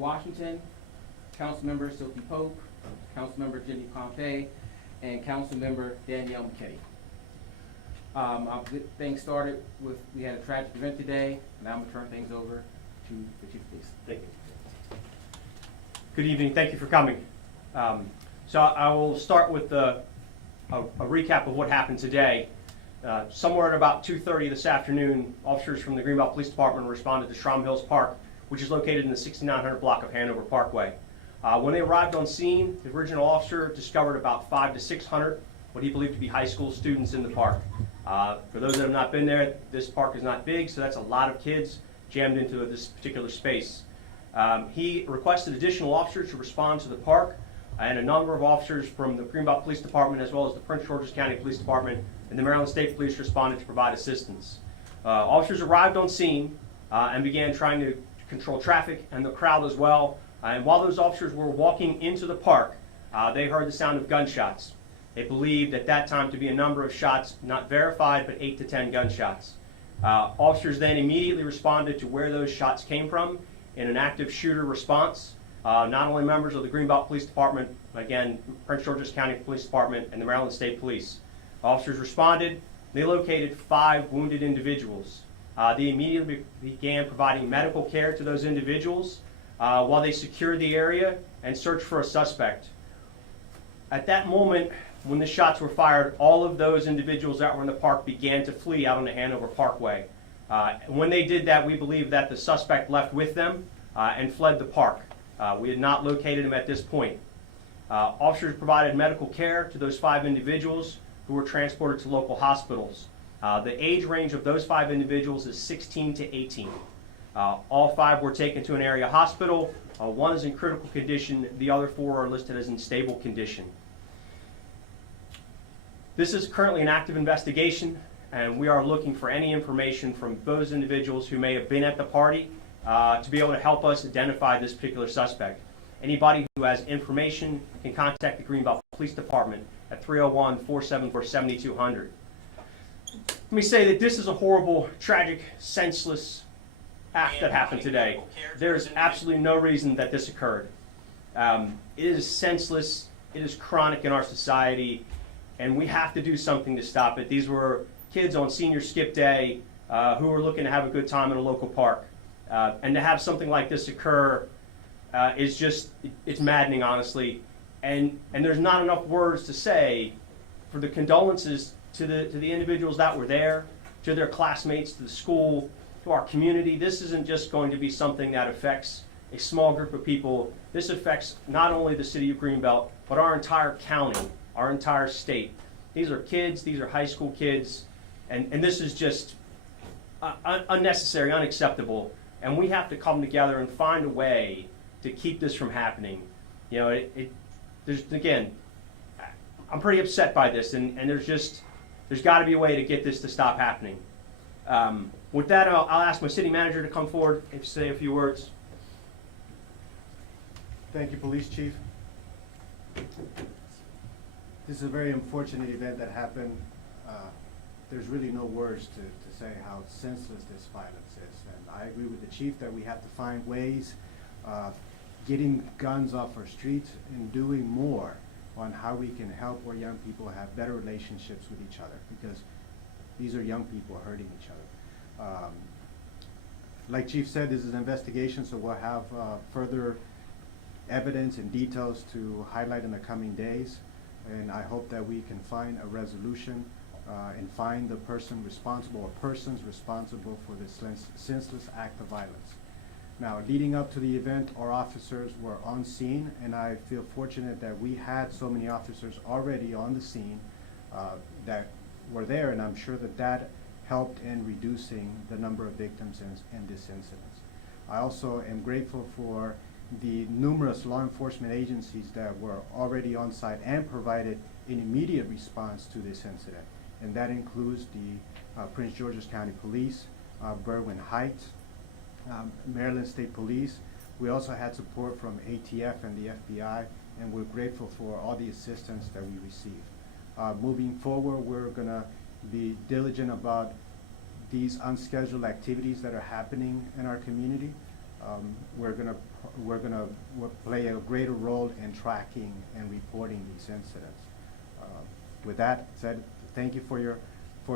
Washington, Councilmember Silky Pope, Councilmember Jimmy Pompey, and Councilmember Danielle McKinney. I'll get things started with, we had a tragic event today. Now I'm going to turn things over to the Chief of Police. Thank you. Good evening. Thank you for coming. So I will start with a recap of what happened today. Somewhere at about 2:30 this afternoon, officers from the Greenbelt Police Department responded to Schrom Hills Park, which is located in the 6900 block of Hanover Parkway. When they arrived on scene, the original officer discovered about 500 to 600 what he believed to be high school students in the park. For those that have not been there, this park is not big, so that's a lot of kids jammed into this particular space. He requested additional officers to respond to the park, and a number of officers from the Greenbelt Police Department, as well as the Prince George's County Police Department and the Maryland State Police, responded to provide assistance. Officers arrived on scene and began trying to control traffic and the crowd as well. And while those officers were walking into the park, they heard the sound of gunshots. They believed at that time to be a number of shots, not verified, but 8 to 10 gunshots. Officers then immediately responded to where those shots came from in an active shooter response. Not only members of the Greenbelt Police Department, again, Prince George's County Police Department and the Maryland State Police. Officers responded. They located 5 wounded individuals. They immediately began providing medical care to those individuals while they secured the area and searched for a suspect. At that moment, when the shots were fired, all of those individuals that were in the park began to flee out on the Hanover Parkway. When they did that, we believe that the suspect left with them and fled the park. We had not located him at this point. Officers provided medical care to those 5 individuals who were transported to local hospitals. The age range of those 5 individuals is 16 to 18. All 5 were taken to an area hospital. 1 is in critical condition. The other 4 are listed as in stable condition. This is currently an active investigation, and we are looking for any information from those individuals who may have been at the party to be able to help us identify this particular suspect. Anybody who has information can contact the Greenbelt Police Department at 301-474-7200. Let me say that this is a horrible, tragic, senseless act that happened today. There's absolutely no reason that this occurred. It is senseless, it is chronic in our society, and we have to do something to stop it. These were kids on senior skip day who were looking to have a good time in a local park. And to have something like this occur is just, it's maddening, honestly. And there's not enough words to say for the condolences to the individuals that were there, to their classmates, to the school, to our community. This isn't just going to be something that affects a small group of people. This affects not only the city of Greenbelt, but our entire county, our entire state. These are kids, these are high school kids, and this is just unnecessary, unacceptable. And we have to come together and find a way to keep this from happening. You know, there's, again, I'm pretty upset by this, and there's got to be a way to get this to stop happening. With that, I'll ask my city manager to come forward and say a few words. Thank you, Police Chief. This is a very unfortunate event that happened. There's really no words to say how senseless this violence is. And I agree with the Chief that we have to find ways of getting guns off our streets and doing more on how we can help our young people have better relationships with each other, because these are young people hurting each other. Like Chief said, this is an investigation, so we'll have further evidence and details to highlight in the coming days. And I hope that we can find a resolution and find the person responsible or persons responsible for this senseless act of violence. Now, leading up to the event, our officers were on scene, and I feel fortunate that we had so many officers already on the scene that were there, and I'm sure that that helped in reducing the number of victims in this incident. I also am grateful for the numerous law enforcement agencies that were already on site and provided an immediate response to this incident. And that includes the Prince George's County Police, Berwyn Heights, Maryland State Police. We also had support from ATF and the FBI, and we're grateful for all the assistance that we received. Moving forward, we're gonna be diligent about these unscheduled activities that are happening in our community. We're gonna we're going to play a greater role in tracking and reporting these incidents. With that said, thank you for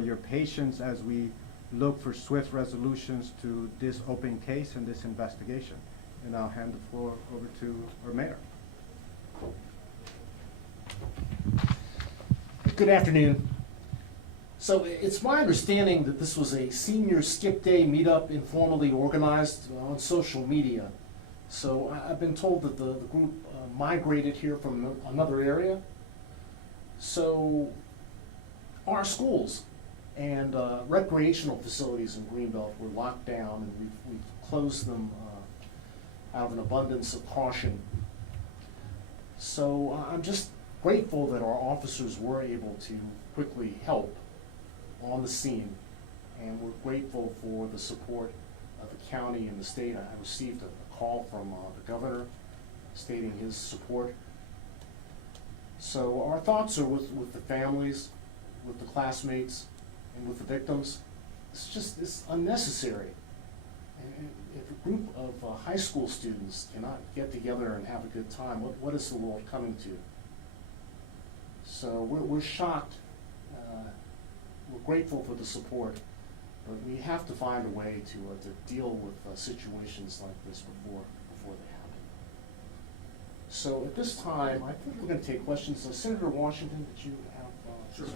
your patience as we look for swift resolutions to this open case and this investigation. And I'll hand the floor over to our mayor. Good afternoon. So it's my understanding that this was a senior skip day meetup informally organized on social media. So I've been told that the group migrated here from another area. So our schools and recreational facilities in Greenbelt were locked down, and we've closed them out of an abundance of caution. So I'm just grateful that our officers were able to quickly help on the scene, and we're grateful for the support of the county and the state. I received a call from the governor stating his support. So our thoughts are with the families, with the classmates, and with the victims. It's unnecessary. And if a group of high school students cannot get together and have a good time, what is the world coming to? So we're shocked. We're grateful for the support, but we have to find a way to deal with situations like this before they happen. So at this time, I think we're going to take questions. Senator Washington, did you have? Sure.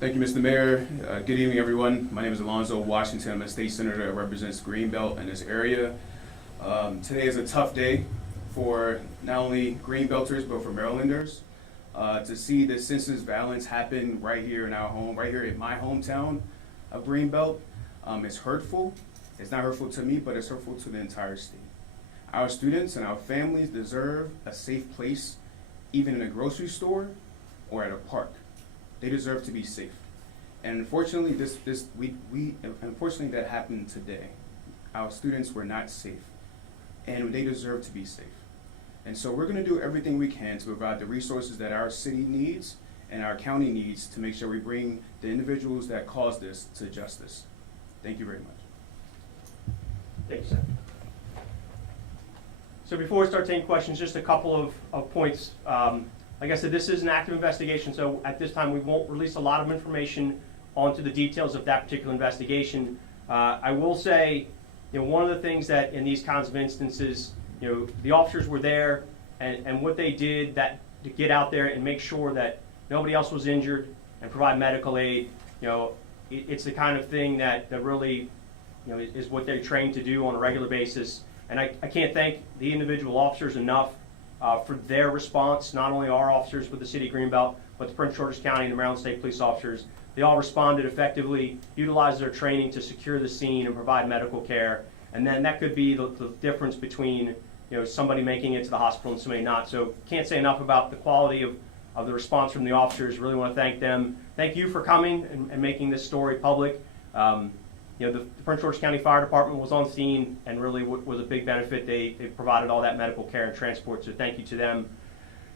Thank you, Mr. Mayor. Good evening, everyone. My name is Alonzo Washington. I'm a state senator that represents Greenbelt in this area. Today is a tough day for not only Greenbelters, but for Marylanders. To see the senseless violence happen right here in our home, right here in my hometown of Greenbelt, is hurtful. It's not hurtful to me, but it's hurtful to the entire state. Our students and our families deserve a safe place, even in a grocery store or at a park. They deserve to be safe. And unfortunately, unfortunately that happened today. Our students were not safe, and they deserve to be safe. And so we're going to do everything we can to provide the resources that our city needs and our county needs to make sure we bring the individuals that caused this to justice. Thank you very much. Thank you, sir. So before we start taking questions, just a couple of points. Like I said, this is an active investigation, so at this time we won't release a lot of information onto the details of that particular investigation. I will say, one of the things that in these kinds of instances, the officers were there, and what they did to get out there and make sure that nobody else was injured and provide medical aid, it's the kind of thing that really, is what they're trained to do on a regular basis. And I can't thank the individual officers enough for their response, not only our officers with the city of Greenbelt, but the Prince George's County and the Maryland State Police officers. They all responded effectively, utilized their training to secure the scene and provide medical care. And then that could be the difference between somebody making it to the hospital and somebody not. So can't say enough about the quality of the response from the officers. Really want to thank them. Thank you for coming and making this story public. The Prince George's County Fire Department was on scene and really was a big benefit. They provided all that medical care and transport, so thank you to them.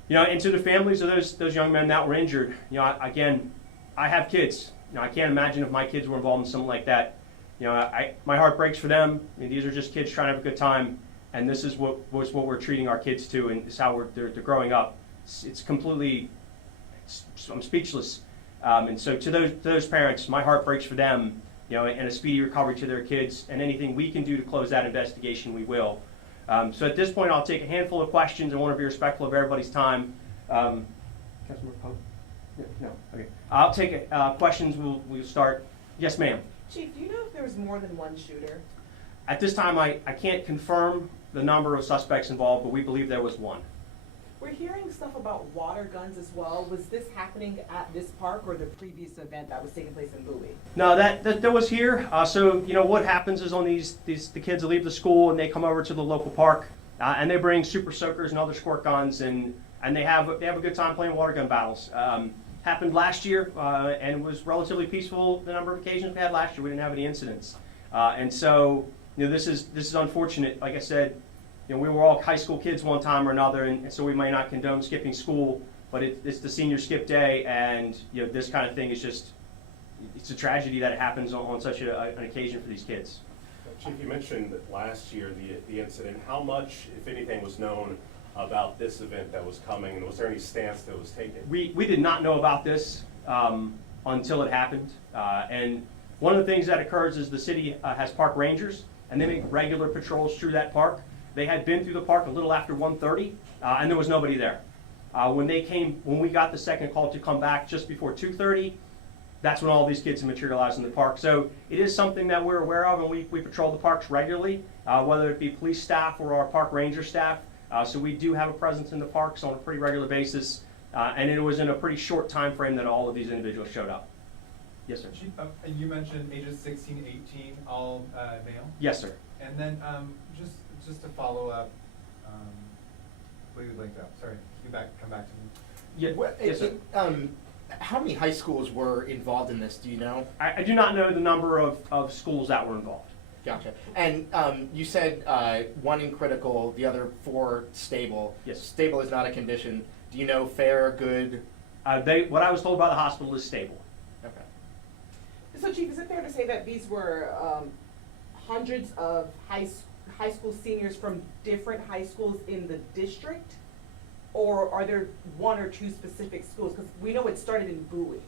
And to the families of those young men that were injured. Again, I have kids. I can't imagine if my kids were involved in something like that. My heart breaks for them. These are just kids trying to have a good time, and this is what we're treating our kids to, and it's how they're growing up. It's completely, I'm speechless. And so to those parents, my heart breaks for them. And a speedy recovery to their kids, and anything we can do to close that investigation, we will. So at this point, I'll take a handful of questions. I want to be respectful of everybody's time. Councilmember Pope? No, okay. I'll take questions. We'll start. Yes, ma'am. Chief, do you know if there was more than one shooter? At this time, I can't confirm the number of suspects involved, but we believe there was one. We're hearing stuff about water guns as well. Was this happening at this park or the previous event that was taking place in Bowie? No, that was here. So what happens is on the kids leave the school and they come over to the local park and they bring super soakers and other squirt guns and they have a good time playing water gun battles. Happened last year and it was relatively peaceful. The number of occasions we had last year, we didn't have any incidents. And so this is unfortunate. Like I said, we were all high school kids one time or another, and so we may not condone skipping school, but it's the senior skip day, and this kind of thing is just, it's a tragedy that it happens on such an occasion for these kids. Chief, you mentioned that last year, the incident. How much, if anything, was known about this event that was coming, and was there any stance that was taken? We did not know about this until it happened. And one of the things that occurs is the city has park rangers, and they make regular patrols through that park. They had been through the park a little after 1:30, and there was nobody there. When we got the second call to come back just before 2:30, that's when all these kids have materialized in the park. So it is something that we're aware of, and we patrol the parks regularly, whether it be police staff or our park ranger staff. So we do have a presence in the parks on a pretty regular basis, and it was in a pretty short time frame that all of these individuals showed up. Yes, sir. Chief, you mentioned ages 16, 18, all male? Yes, sir. And then just to follow up, completely blanked out, sorry, come back to me. Yes, sir. How many high schools were involved in this, do you know? I do not know the number of schools that were involved. Gotcha. And you said one in critical, the other 4 stable. Yes. Stable is not a condition. Do you know fair, good? What I was told by the hospital is stable. Okay. So Chief, is it fair to say that these were hundreds of high school seniors from different high schools in the district? Or are there 1 or 2 specific schools? Because we know it started in Bowie.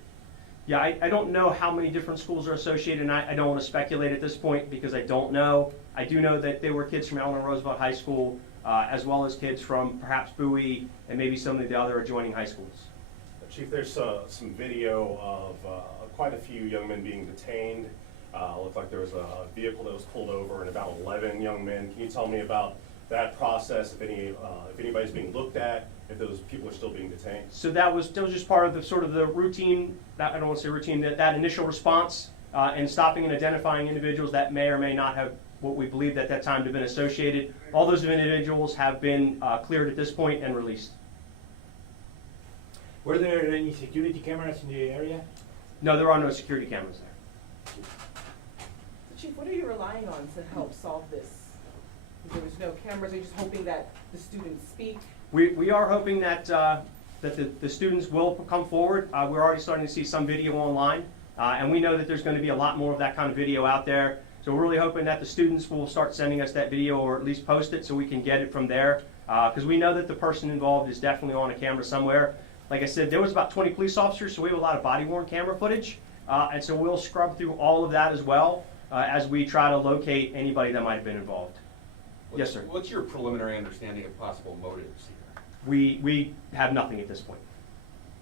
Yeah, I don't know how many different schools are associated, and I don't want to speculate at this point because I don't know. I do know that there were kids from Eleanor Roosevelt High School, as well as kids from perhaps Bowie and maybe some of the other adjoining high schools. Chief, there's some video of quite a few young men being detained. Looked like there was a vehicle that was pulled over and about 11 young men. Can you tell me about that process, if anybody's being looked at, if those people are still being detained? So that was just part of the sort of the routine, I don't want to say routine, that initial response in stopping and identifying individuals that may or may not have what we believed at that time to have been associated. All those individuals have been cleared at this point and released. Were there any security cameras in the area? No, there are no security cameras there. So Chief, what are you relying on to help solve this? There was no cameras, are you just hoping that the students speak? We are hoping that the students will come forward. We're already starting to see some video online, and we know that there's going to be a lot more of that kind of video out there. So we're really hoping that the students will start sending us that video or at least post it so we can get it from there. Because we know that the person involved is definitely on a camera somewhere. Like I said, there was about 20 police officers, so we have a lot of body-worn camera footage. And so we'll scrub through all of that as well as we try to locate anybody that might have been involved. Yes, sir. What's your preliminary understanding of possible motives here? We have nothing at this point.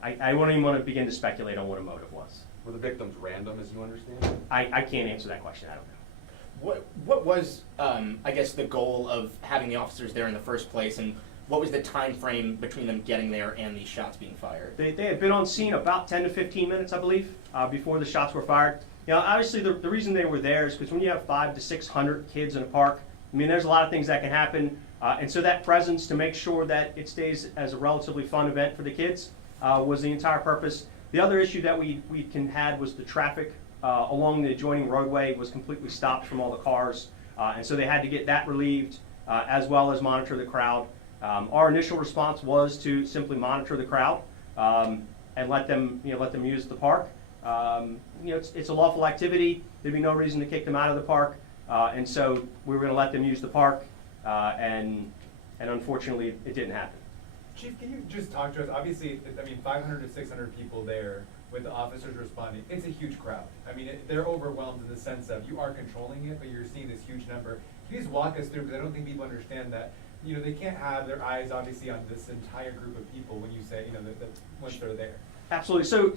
I wouldn't even want to begin to speculate on what a motive was. Were the victims random, as you understand? I can't answer that question. I don't know. What was, I guess, the goal of having the officers there in the first place, and what was the time frame between them getting there and these shots being fired? They had been on scene about 10 to 15 minutes, I believe, before the shots were fired. You know, obviously the reason they were there is because when you have 500 to 600 kids in a park, I mean, there's a lot of things that can happen. And so that presence to make sure that it stays as a relatively fun event for the kids was the entire purpose. The other issue that we had was the traffic along the adjoining roadway was completely stopped from all the cars. And so they had to get that relieved as well as monitor the crowd. Our initial response was to simply monitor the crowd and let them use the park. It's a lawful activity. There'd be no reason to kick them out of the park. And so we were going to let them use the park, and unfortunately, it didn't happen. Chief, can you just talk to us? Obviously, I mean, 500 to 600 people there with the officers responding. It's a huge crowd. I mean, they're overwhelmed in the sense of you are controlling it, but you're seeing this huge number. Can you just walk us through, because I don't think people understand that, they can't have their eyes obviously on this entire group of people when you say, that once they're there. Absolutely. So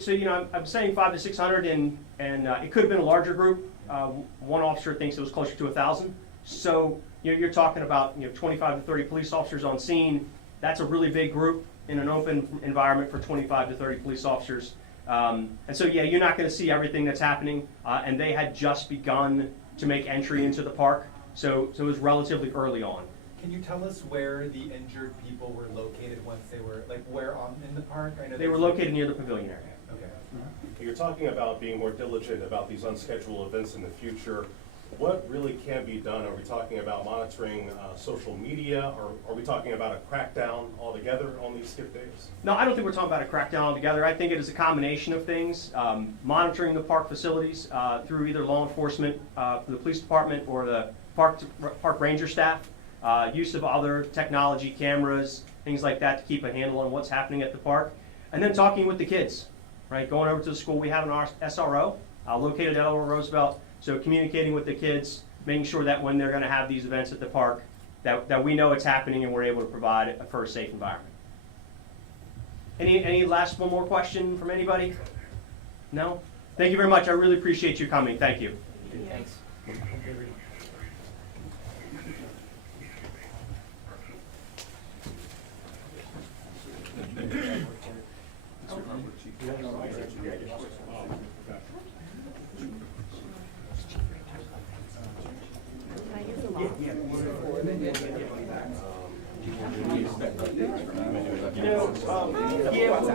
I'm saying 500 to 600, and it could have been a larger group. One officer thinks it was closer to 1,000. So you're talking about 25 to 30 police officers on scene. That's a really big group in an open environment for 25 to 30 police officers. And so you're not going to see everything that's happening. And they had just begun to make entry into the park, so it was relatively early on. Can you tell us where the injured people were located once they were, where in the park? I know They were located near the pavilion area. Okay. You're talking about being more diligent about these unscheduled events in the future. what really can be done? Are we talking about monitoring social media, or are we talking about a crackdown altogether on these skip days? No, I don't think we're talking about a crackdown altogether. I think it is a combination of things. Monitoring the park facilities through either law enforcement, the police department, or the park ranger staff. Use of other technology, cameras, things like that to keep a handle on what's happening at the park. And then talking with the kids, right? Going over to the school. We have an SRO located at Eleanor Roosevelt. So communicating with the kids, making sure that when they're going to have these events at the park, that we know it's happening and we're able to provide a first safe environment. Any last one more question from anybody? No? Thank you very much. I really appreciate you coming. Thank you. Thanks.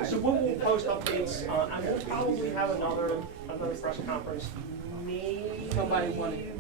So we'll post updates, and we'll probably have another press conference, maybe. Somebody wanted